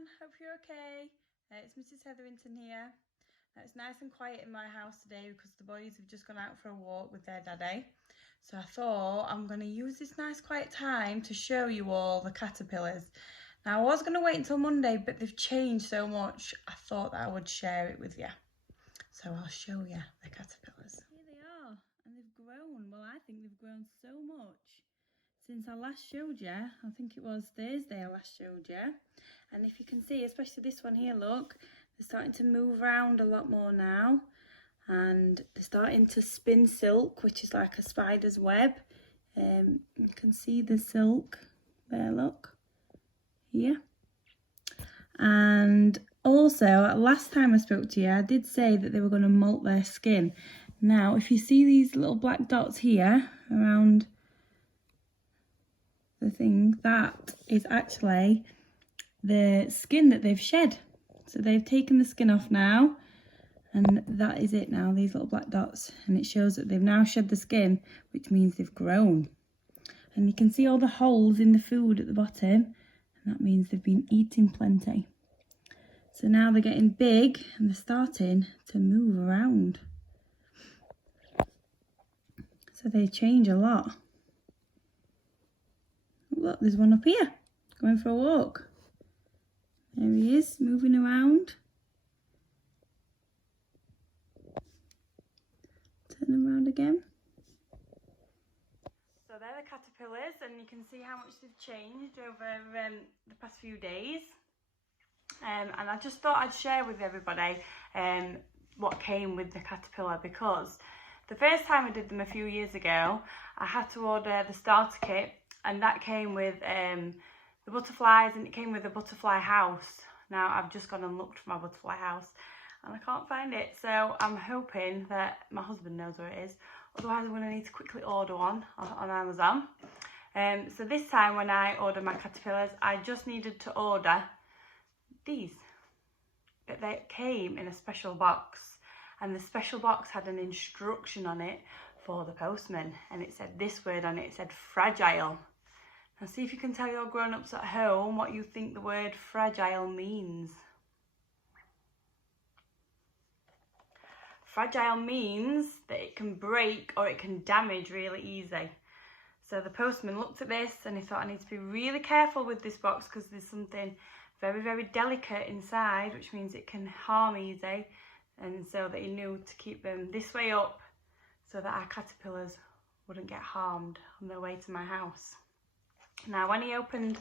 everyone, hope you're okay. It's Mrs. Hetherington here. It's nice and quiet in my house today because the boys have just gone out for a walk with their daddy. So I thought I'm going to use this nice quiet time to show you all the caterpillars. Now I was going to wait until Monday, but they've changed so much, I thought that I would share it with you. So I'll show you the caterpillars. Here they are, and they've grown. Well, I think they've grown so much since I last showed you. I think it was Thursday I last showed you. And if you can see, especially this one here, look, they're starting to move around a lot more now. And they're starting to spin silk, which is like a spider's web. You can see the silk there, look, here. And also, last time I spoke to you, I did say that they were going to molt their skin. Now, if you see these little black dots here around the thing, that is actually the skin that they've shed. So they've taken the skin off now, and that is it now, these little black dots, and it shows that they've now shed the skin, which means they've grown. And you can see all the holes in the food at the bottom, and that means they've been eating plenty. So now they're getting big and they're starting to move around. So they change a lot. Look, there's one up here, going for a walk. There he is, moving around. Turn around again. So they're the caterpillars, and you can see how much they've changed over the past few days. And I just thought I'd share with everybody what came with the caterpillar, because the first time I did them a few years ago, I had to order the starter kit, and that came with the butterflies, and it came with a butterfly house. Now I've just gone and looked for my butterfly house and I can't find it, so I'm hoping that my husband knows where it is. Otherwise I'm going to need to quickly order one on Amazon. So this time when I ordered my caterpillars, I just needed to order these. But they came in a special box, and the special box had an instruction on it for the postman, and it said this word on it. It said fragile. Now see if you can tell your grown-ups at home what you think the word fragile means. Fragile means that it can break or it can damage really easy. So the postman looked at this and he thought, I need to be really careful with this box because there's something very, very delicate inside, which means it can harm easy. And so that he knew to keep them this way up so that our caterpillars wouldn't get harmed on their way to my house. Now when we opened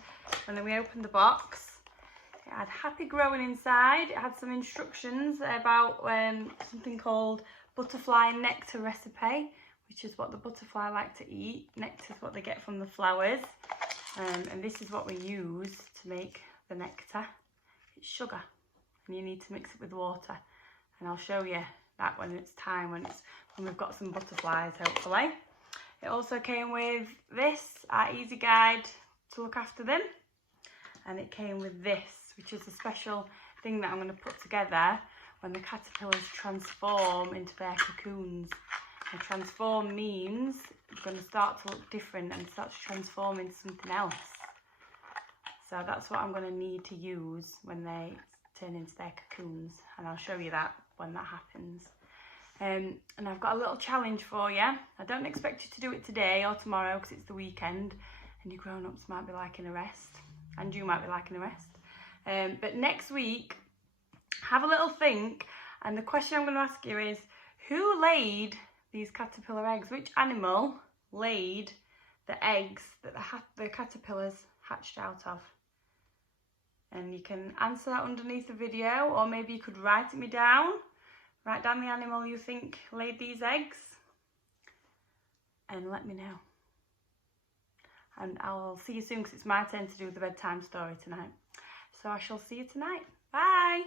the box, it had happy growing inside. It had some instructions about something called butterfly nectar recipe, which is what the butterfly like to eat. Nectar is what they get from the flowers, and this is what we use to make the nectar. It's sugar, and you need to mix it with water, and I'll show you that when it's time, when we've got some butterflies, hopefully. It also came with this, our easy guide to look after them, and it came with this, which is a special thing that I'm going to put together when the caterpillars transform into their cocoons. And transform means it's going to start to look different and start to transform into something else. So that's what I'm going to need to use when they turn into their cocoons, and I'll show you that when that happens. And I've got a little challenge for you. I don't expect you to do it today or tomorrow because it's the weekend and you grown-ups might be liking a rest, and you might be liking a rest. But next week, have a little think, and the question I'm going to ask you is, who laid these caterpillar eggs? Which animal laid the eggs that the caterpillars hatched out of? And you can answer that underneath the video, or maybe you could write me down. Write down the animal you think laid these eggs and let me know. And I'll see you soon because it's my turn to do the bedtime story tonight. So I shall see you tonight. Bye!